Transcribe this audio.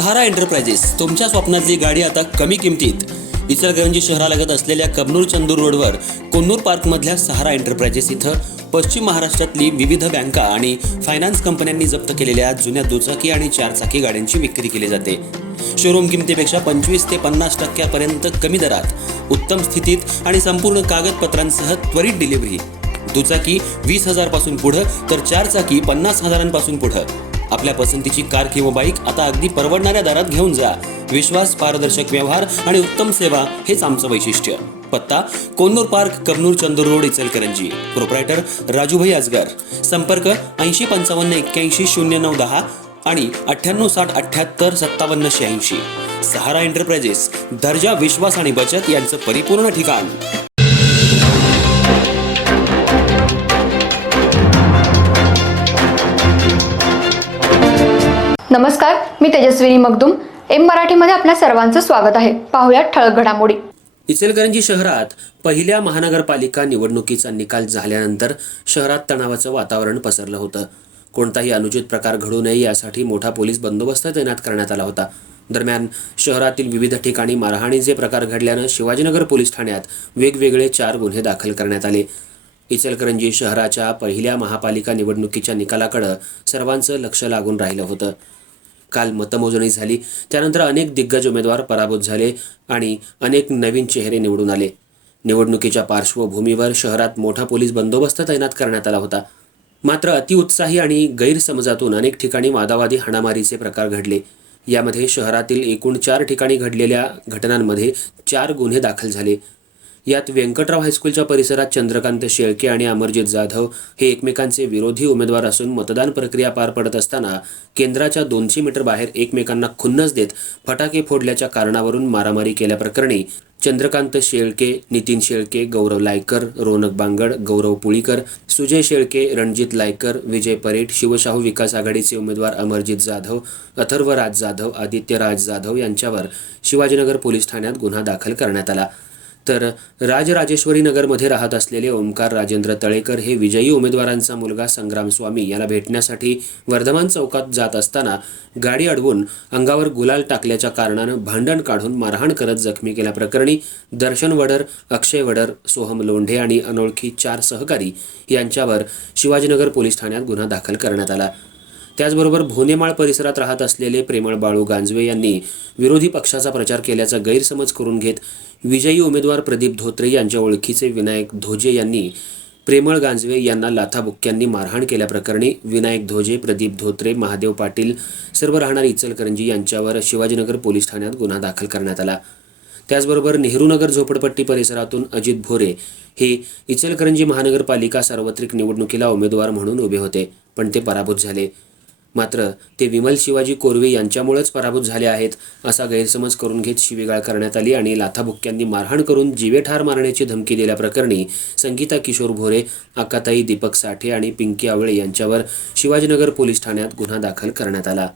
सहारा enterprises तुमच्या स्वप्नातली गाडी आता कमी किमतीत. इचलकरंजी शहरालगत असलेल्या कबनूर चंदूर रोडवर कोन्नूर पार्कमधल्या सहारा एंटरप्राइजेस इथं पश्चिम महाराष्ट्रातली विविध बँका आणि फायनान्स कंपन्यांनी जप्त केलेल्या जुन्या दुचाकी आणि चारचाकी गाड्यांची विक्री केली जाते. शोरूम किमतीपेक्षा 25 ते 50% कमी दरात, उत्तम स्थितीत आणि संपूर्ण कागदपत्रांसह त्वरित डिलिव्हरी. दुचाकी 20,000 पासून पुढे तर चारचाकी 50,000 पुढे. आपल्या पसंतीची कार किंवा बाईक आता अगदी परवडणाऱ्या दरात घेऊन जा. विश्वास, पारदर्शक व्यवहार आणि उत्तम सेवा हेच आमचं वैशिष्ट्य. पत्ता Konnur park, Kabnur Chandur road, Ichalkaranji. Proprietor Rajubhai Ajgar. संपर्क 8055810910 आणि 9860785786. सहारा एंटरप्राइजेस, दर्जा, विश्वास आणि बचत यांचं परिपूर्ण ठिकाण. नमस्कार, मी तेजस्विनी मगदूम. एम मराठीमध्ये आपल्या सर्वांचं स्वागत आहे. पाहूयात ठळक घडामोडी. इचलकरंजी शहरात पहिल्या महानगरपालिका निवडणुकीचा निकाल झाल्यानंतर शहरात तणावाचं वातावरण पसरलं होतं. कोणताही अनुचित प्रकार घडू नये यासाठी मोठा पोलीस बंदोबस्त तैनात करण्यात आला होता. दरम्यान शहरातील विविध ठिकाणी मारहाणीचे प्रकार घडल्यानं शिवाजीनगर पोलीस ठाण्यात वेगवेगळे 4 गुन्हे दाखल करण्यात आले. इचलकरंजी शहराच्या पहिल्या महापालिका निवडणुकीच्या निकालाकडे सर्वांचं लक्ष लागून राहिलं होतं. काल मतमोजणी झाली, त्यानंतर अनेक दिग्गज उमेदवार पराभूत झाले आणि अनेक नवीन चेहरे निवडून आले. निवडणुकीच्या पार्श्वभूमीवर शहरात मोठा पोलीस बंदोबस्त तैनात करण्यात आला होता. मात्र अतिउत्साही आणि गैरसमजातून अनेक ठिकाणी वादावादी हाणामारीचे प्रकार घडले. यामध्ये शहरातील एकूण 4 ठिकाणी घडलेल्या घटनांमध्ये 4 गुन्हे दाखल झाले. यात व्यंकटराव हायस्कूलच्या परिसरात चंद्रकांत शेळके आणि अमरजित जाधव हे एकमेकांचे विरोधी उमेदवार असून मतदान प्रक्रिया पार पडत असताना केंद्राच्या 200 मीटर बाहेर एकमेकांना खुन्नस देत फटाके फोडल्याच्या कारणावरून मारामारी केल्याप्रकरणी चंद्रकांत शेळके, नितीन शेळके, गौरव लायकर, रोनक बांगड, गौरव पुळीकर, सुजय शेळके, रणजित लायकर, विजय परेट, शिवशाहू विकास आघाडीचे उमेदवार अमरजित जाधव, अथर्व राज जाधव, आदित्य राज जाधव यांच्यावर शिवाजीनगर पोलीस ठाण्यात गुन्हा दाखल करण्यात आला. तर राजराजेश्वरी नगरमध्ये राहत असलेले ओमकार राजेंद्र तळेकर हे विजयी उमेदवारांचा मुलगा संग्राम स्वामी याला भेटण्यासाठी वर्धमान चौकात जात असताना गाडी अडवून अंगावर गुलाल टाकल्याच्या कारणानं भांडण काढून मारहाण करत जखमी केल्याप्रकरणी दर्शन वडर, अक्षय वडर, सोहम लोंढे आणि अनोळखी 4 सहकारी यांच्यावर शिवाजीनगर पोलीस ठाण्यात गुन्हा दाखल करण्यात आला. त्याचबरोबर भोनेमाळ परिसरात राहत असलेले प्रेमळ बाळू गांजवे यांनी विरोधी पक्षाचा प्रचार केल्याचा गैरसमज करून घेत विजयी उमेदवार प्रदीप धोत्रे यांच्या ओळखीचे विनायक धोजे यांनी प्रेमळ गांजवे यांना लाथाबुक्क्यांनी मारहाण केल्याप्रकरणी विनायक धोजे, प्रदीप धोत्रे, महादेव पाटील सर्व राहणारे इचलकरंजी यांच्यावर शिवाजीनगर पोलीस ठाण्यात गुन्हा दाखल करण्यात आला. त्याचबरोबर नेहरूनगर झोपडपट्टी परिसरातून अजित भोरे हे इचलकरंजी महानगरपालिका सार्वत्रिक निवडणुकीला उमेदवार म्हणून उभे होते, पण ते पराभूत झाले. मात्र ते विमल शिवाजी कोरवे यांच्यामुळेच पराभूत झाले आहेत असा गैरसमज करून घेत शिवीगाळ करण्यात आली आणि लाथाबुक्क्यांनी मारहाण करून जीवेठार मारण्याची धमकी दिल्याप्रकरणी संगीता किशोर भोरे, आकाताई दीपक साठे आणि पिंकी आवळे यांच्यावर शिवाजीनगर पोलीस ठाण्यात गुन्हा दाखल करण्यात आला.